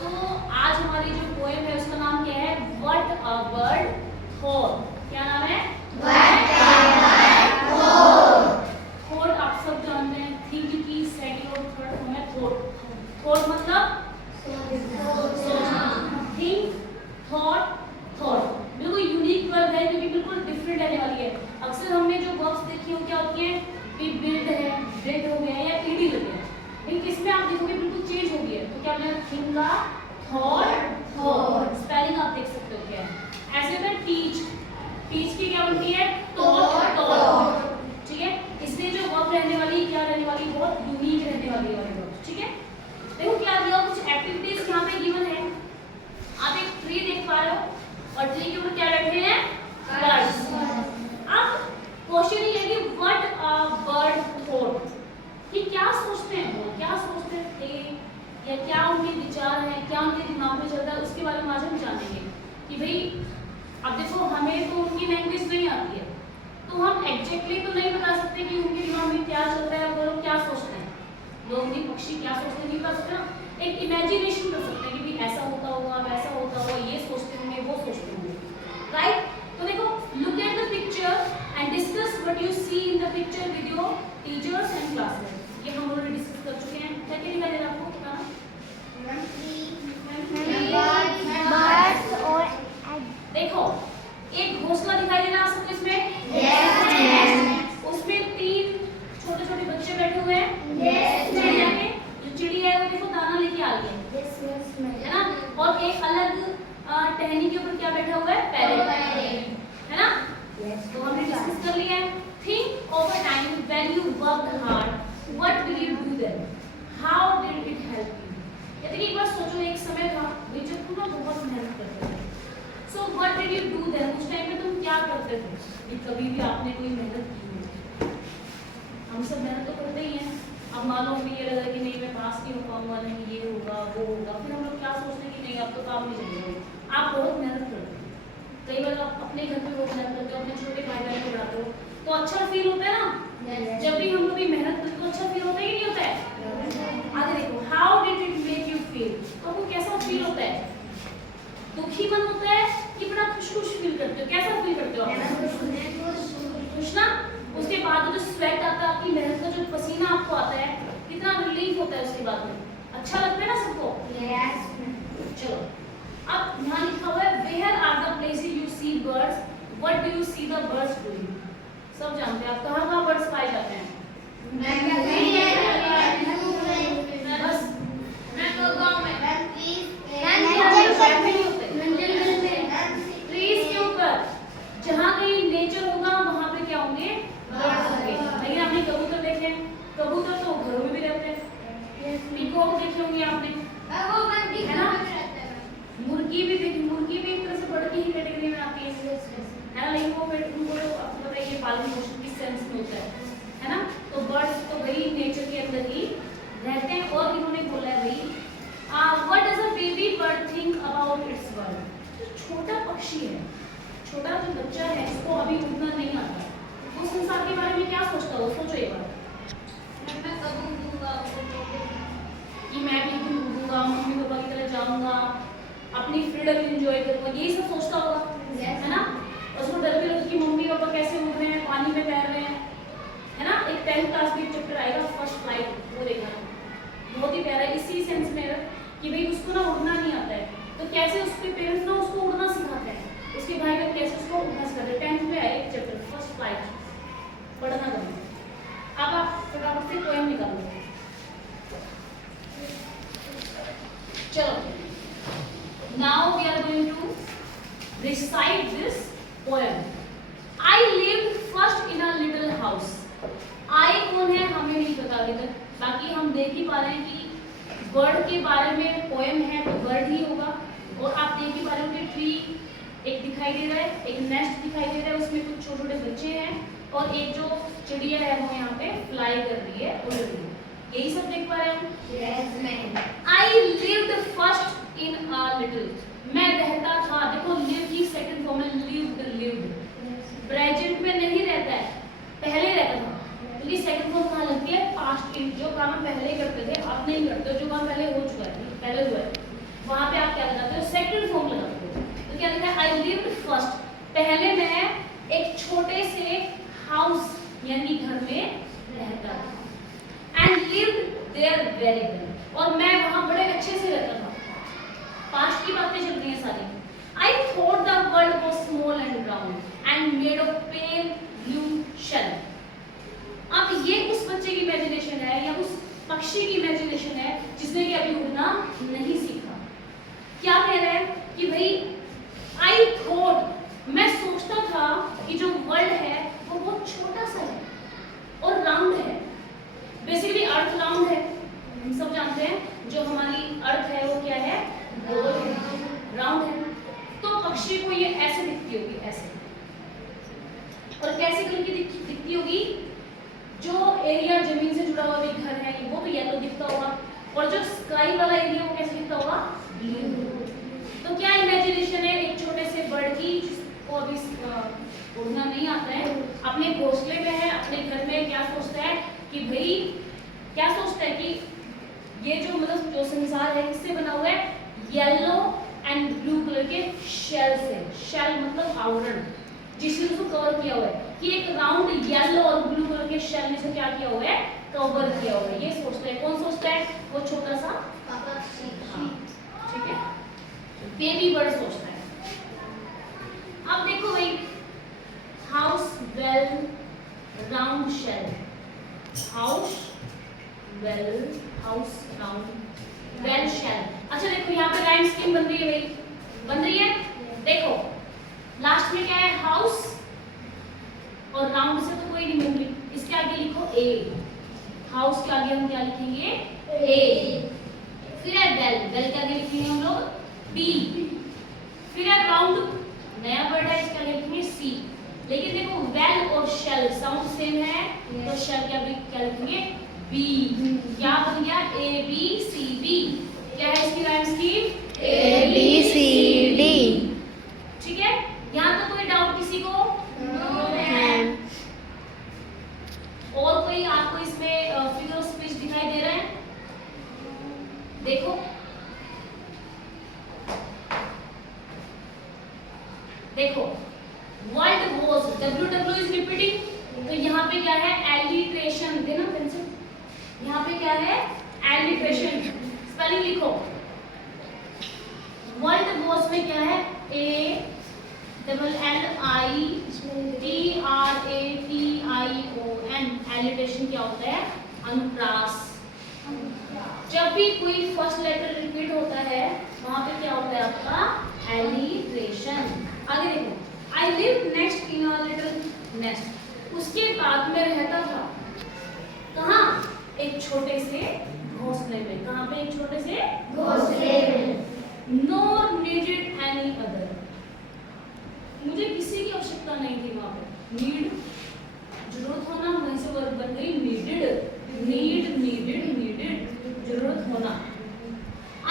तो आज हमारी जो पोएम है उसका नाम क्या है? What a bird thought. क्या नाम है? What a bird thought. Thought आप सब जानते हैं, थिंक की सेकंड और थर्ड फॉर्म है थॉट। थॉट मतलब सोचना। थिंक, थॉट, थॉट बिल्कुल यूनिक वर्ब है क्योंकि बिल्कुल डिफरेंट रहने वाली है। अक्सर हमने जो वर्ब्स देखी हो क्या होती है? भी बिल्ड है, डेड हो गया या ईडी लग गया, लेकिन इसमें आप देखोगे बिल्कुल चेंज हो गया है। तो क्या हमने थिंक का थॉट, थॉट स्पेलिंग आप देख सकते हो क्या है। ऐसे होता है टीच, टीच की क्या बनती है? Taught, taught. ठीक है, इसलिए जो वर्ब रहने वाली क्या रहने वाली? बहुत यूनिक रहने वाली है वर्ब। ठीक है, देखो क्या दिया, कुछ एक्टिविटीज यहाँ पे गिवन है। आप एक ट्री देख पा रहे हो और ट्री के ऊपर क्या बैठे हैं? बर्ड्स। अब क्वेश्चन ये है कि व्हाट अ बर्ड थॉट, कि क्या सोचते हैं वो, क्या सोचते थे या क्या उनके विचार हैं, क्या उनके दिमाग में चलता है, उसके बारे में आज हम जानेंगे। कि भाई अब देखो हमें तो उनकी लैंग्वेज नहीं आती है, तो हम एग्जैक्टली तो नहीं बता सकते कि उनके दिमाग में क्या चल रहा है, वो लोग क्या सोचते हैं, लोग पक्षी क्या सोचते हैं नहीं बता सकते ना। एक इमेजिनेशन कर सकते हैं कि भाई ऐसा होता होगा, वैसा होता होगा, ये सोचते होंगे, वो सोचते होंगे, राइट। तो देखो look at the picture and discuss what you see in the picture with your teachers and classmates. ये हम ऑलरेडी डिस्कस कर चुके हैं। क्या क्या दिखाई दे रहा है आपको? बताना। देखो एक घोंसला दिखाई दे रहा है आपको इसमें? यस। उसमें 3 छोटे छोटे बच्चे बैठे हुए हैं। यस। चिड़िया के, जो चिड़िया है वो देखो दाना लेके आ गई है। यस है ना। और एक अलग टहनी के ऊपर क्या बैठा हुआ है? पैरेट, है ना। तो हमने डिस्कस कर लिया है। Think over time when you worked hard what will you do then, how did it help you. ये देखिए एक बार सोचो, एक समय था जब तुम लोग बहुत मेहनत करते थे। So what did you do then, उस टाइम में तुम क्या करते थे? कि कभी भी आपने कोई मेहनत की है, हम सब मेहनत तो करते ही हैं। अब मान लो हमें ये लगा कि नहीं मैं पास नहीं हो पाऊंगा, नहीं ये होगा वो होगा, फिर हम लोग क्या सोचते हैं कि नहीं अब तो काम नहीं चलेगा। आप बहुत मेहनत करते हो, कई बार आप अपने घर पे बहुत मेहनत करते हो, अपने छोटे भाई बहन को पढ़ाते हो, तो अच्छा फील होता है ना। जब भी हम लोग भी मेहनत करते हो अच्छा फील होता है कि नहीं होता है? आगे देखो, how did it make you feel, तो आपको कैसा फील होता है? दुखी मन होता है कि बड़ा खुश खुश फील करते हो? कैसा फील करते हो? खुश ना। उसके बाद जो स्वेट आता है, आपकी मेहनत का जो पसीना आपको आता है, कितना रिलीफ होता है उसके बाद में, अच्छा लगता है ना सबको? यस। चलो अब यहाँ लिखा हुआ है where are the places you see birds, what do you see the birds doing. सब जानते हैं आप कहाँ बर्ड्स पाए जाते हैं? बस गाँव में ट्रीज के ऊपर, जहाँ कहीं नेचर होगा वहाँ पे क्या होंगे? बर्ड्स होंगे। लेकिन आपने कबूतर देखे हैं? कबूतर तो घरों में भी रहते हैं। पीकॉक देखे होंगे आपने, है ना। मुर्गी भी देखी, मुर्गी भी एक तरह से बर्ड की ही कैटेगरी में आती है ना, लेकिन वो उनको आपको पता है ये पालन पोषण किस सेंस में होता है ना। तो बर्ड्स तो वही नेचर के अंदर ही रहते हैं। और इन्होंने बोला है भाई what does a baby bird think about it's world. जो छोटा पक्षी है, छोटा जो बच्चा है, इसको अभी उड़ना नहीं आता, वो संसार के बारे में क्या सोचता हो? सोचो एक बार। कि मैं भी कभी उड़ूंगा, मम्मी पापा की तरह जाऊंगा, अपनी फ्रीडम एंजॉय करूंगा, यही सब सोचता होगा, है ना। और उसको डर भी लगता कि मम्मी पापा कैसे उड़ रहे हैं, पानी में तैर रहे हैं, है ना। एक 10th क्लास में चैप्टर आएगा फर्स्ट फ्लाइट, वो देखना बहुत ही प्यारा है इसी सेंस में कि भाई उसको ना उड़ना नहीं आता है, तो कैसे उसके पेरेंट्स ना उसको उड़ना सिखाते हैं, उसके भाई बहन कैसे उसको उड़ना सिखाते हैं। 10th में आए एक चैप्टर फर्स्ट फ्लाइट, पढ़ना करें। अब आप फटाफट से पोएम निकालो। चलो now we are going to recite this poem. I lived first in a little house. I कौन है हमें नहीं पता अभी तक, बाकी हम देख ही पा रहे हैं कि बर्ड के बारे में पोएम है तो बर्ड ही होगा। और आप देख ही पा रहे हो कि ट्री एक दिखाई दे रहा है, एक नेस्ट दिखाई दे रहा है, उसमें कुछ छोटे छोटे बच्चे हैं और एक जो चिड़िया है वो यहाँ पे फ्लाई कर रही है, उड़ रही है। यही सब देख पा रहे हैं? Yes, ma'am. I lived first in a little. मैं रहता था, देखो live की सेकंड फॉर्म है lived, प्रेजेंट में नहीं रहता है, पहले रहता था, क्योंकि सेकंड फॉर्म कहाँ लगती है? पास्ट की। जो काम हम पहले करते थे आप नहीं करते, जो काम पहले हो चुका है, पहले हुआ है। वहां पे आप क्या लगाते हो, सेकंड फॉर्म लगाते हो। तो क्या लिखा है, आई लिव्ड फर्स्ट, पहले मैं एक छोटे से हाउस यानी घर में रहता था। And lived there very well, और मैं वहां बड़े अच्छे से रहता था। पास्ट की बातें चल रही हैं सारी। I thought the world was small and round and made of pale blue shell. अब ये उस बच्चे की इमेजिनेशन है या उस पक्षी की इमेजिनेशन है जिसने कि अभी उड़ना नहीं सीखा। क्या कह रहा है कि भाई I thought, मैं सोचता था कि जो वर्ल्ड है वो बहुत छोटा सा है और राउंड है। बेसिकली अर्थ राउंड है, हम सब जानते हैं। जो हमारी अर्थ है वो क्या है, राउंड है। तो पक्षी को ये ऐसे दिखती होगी, ऐसे। और कैसे कलर की दिखती होगी, जो एरिया जमीन से जुड़ा हुआ भी घर है वो तो येलो दिखता होगा, और जो स्काई वाला एरिया वो कैसे दिखता होगा, ब्लू। तो क्या इमेजिनेशन है एक छोटे से बर्ड की जिसको अभी उड़ना नहीं आता है, अपने घोंसले में है, अपने घर में क्या सोचता है कि भाई क्या सोचता है कि ये जो मतलब जो संसार है किससे बना हुआ है, येलो एंड ब्लू कलर के शेल से। शेल मतलब आवरण, जिससे उसको कवर किया हुआ है कि एक राउंड येलो और ब्लू कलर के शेल में से क्या किया हुआ है, कवर किया हुआ है। ये सोचता है, कौन सोचता है, वो छोटा सा पक्षी, ठीक है, बेबी बर्ड सोचता है। अब देखो भाई, house well round shell, house well, house round well shell. अच्छा देखो यहाँ पे राइम स्कीम बन रही है भाई, बन रही है। देखो लास्ट में क्या है, हाउस, और राउंड से तो कोई नहीं बन रही, इसके आगे लिखो ए। हाउस के आगे हम क्या लिखेंगे, ए। फिर है वेल, वेल के आगे लिखेंगे हम लोग बी। फिर है राउंड, नया वर्ड है, इसके आगे लिखेंगे सी। लेकिन देखो वेल और शेल साउंड सेम है, तो शेल के आगे क्या लिखेंगे, बी। क्या बन गया, ए बी सी डी। क्या है इसकी rhyme scheme, A B C D, ठीक है। यहाँ तो कोई डाउट किसी को, और कोई आपको इसमें फिगर ऑफ स्पीच दिखाई दे रहा है, देखो देखो, world was, WW is repeating, तो यहाँ पे क्या है, एलिट्रेशन, देना पेंसिल, यहाँ पे क्या है, एलिट्रेशन। स्पेलिंग लिखो, वर्ल्ड वॉज में क्या है, ALLITRATION, एलिट्रेशन क्या होता है, अनुप्रास। जब भी कोई फर्स्ट लेटर रिपीट होता है वहां पे क्या होता है आपका, एलिट्रेशन। आगे देखो, I live next in a little nest, उसके बाद में रहता था कहाँ, एक छोटे से घोंसले में। कहाँ पे, एक छोटे से घोंसले में। नॉर नीडेड एनी अदर, मुझे किसी की आवश्यकता नहीं थी वहां पे। नीड जरूरत होना, वहीं से वर्ब बन गई नीडेड, नीड नीडेड नीडेड, जरूरत होना।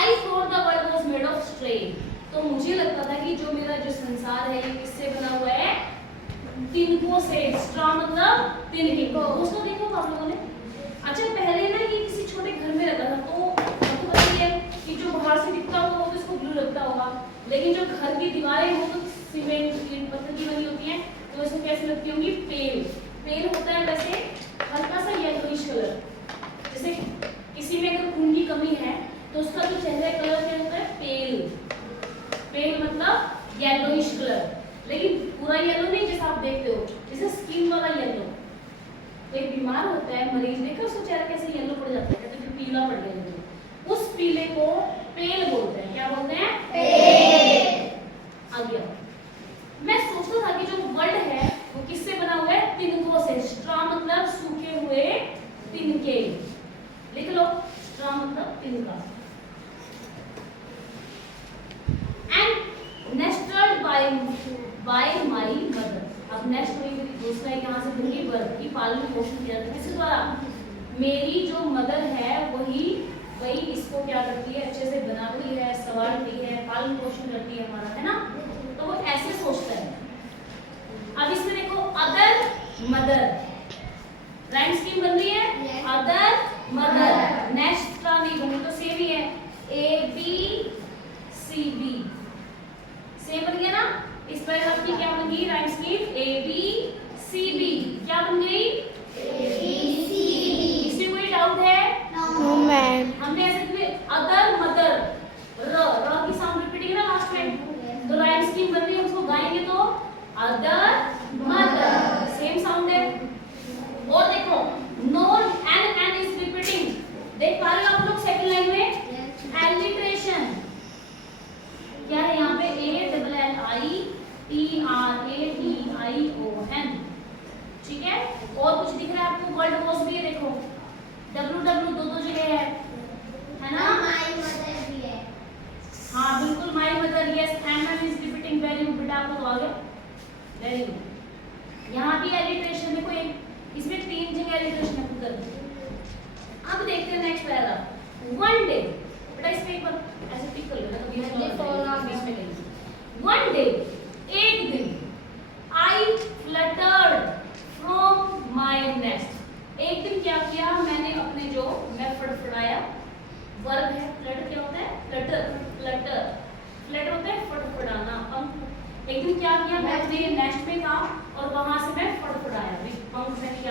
I thought the world was made of stray, तो मुझे लगता था कि जो मेरा जो संसार है ये किससे बना हुआ है, तिनकों से। स्ट्रा मतलब तिनके। दोस्तों देखो आप लोगों ने, अच्छा पहले ना ये किसी छोटे घर में रहता था, तो आपको पता ही है कि जो बाहर से दिखता होगा वो तो इसको ब्लू लगता होगा, लेकिन जो घर की दीवारें वो तो सीमेंट पत्थर की बनी होती हैं, तो इसको कैसे लगती होंगी, पेल। पेल होता है वैसे हल्का सा येलोइश कलर, जैसे किसी में अगर खून की कमी है तो उसका जो चेहरे का कलर क्या होता है, पेल। पेल मतलब येलोइश कलर, लेकिन पूरा येलो नहीं जैसा आप देखते हो, जैसे स्किन वाला येलो। कोई बीमार होता है मरीज, देखा उसका चेहरा कैसे येलो पड़ जाता है, कहते हैं पीला पड़ गया, उस पीले को पेल बोलते हैं। क्या बोलते हैं, पेल। आ गया। मैं सोचता था कि जो वर्ल्ड है वो किससे बना हुआ है, तिनकों से। स्ट्रा मतलब सूखे हुए तिनके, लिख लो, स्ट्रा मतलब तिनका। And nested by my mother, अब नेक्स्ट हुई मेरी दूसरा यहाँ से बनी वर्ब की पालन पोषण किया जाता है किसके द्वारा, मेरी जो मदर है वही इसको क्या करती है, अच्छे से बनाती है, संवारती है, पालन पोषण करती है हमारा, है ना। तो वो ऐसे सोचता है। अब इसमें देखो अदर मदर, राइम स्कीम बन रही है, अदर मदर। नेक्स्ट का नहीं बनी तो सेम ही है, A B आप लोग आ गए, वेरी गुड। यहाँ भी एलिट्रेशन देखो, एक इसमें 3 जगह एलिट्रेशन है कर। अब देखते हैं नेक्स्ट पैराग्राफ। वन डे, बेटा इस पे एक बार ऐसे टिक कर लेना, कभी इसमें कहीं। वन डे, एक दिन, आई फ्लटर्ड फ्रॉम माय नेस्ट, एक दिन क्या किया मैंने अपने जो, मैं फड़फड़ाया, वर्ब है, फ्लटर क्या होता है, फ्लटर, फ्लटर, फ्लटर होता है फड़फड़ाना, पंख। एक दिन क्या किया मैं अपने नेस्ट में था और वहां से मैं फड़फड़ाया, पंख मैंने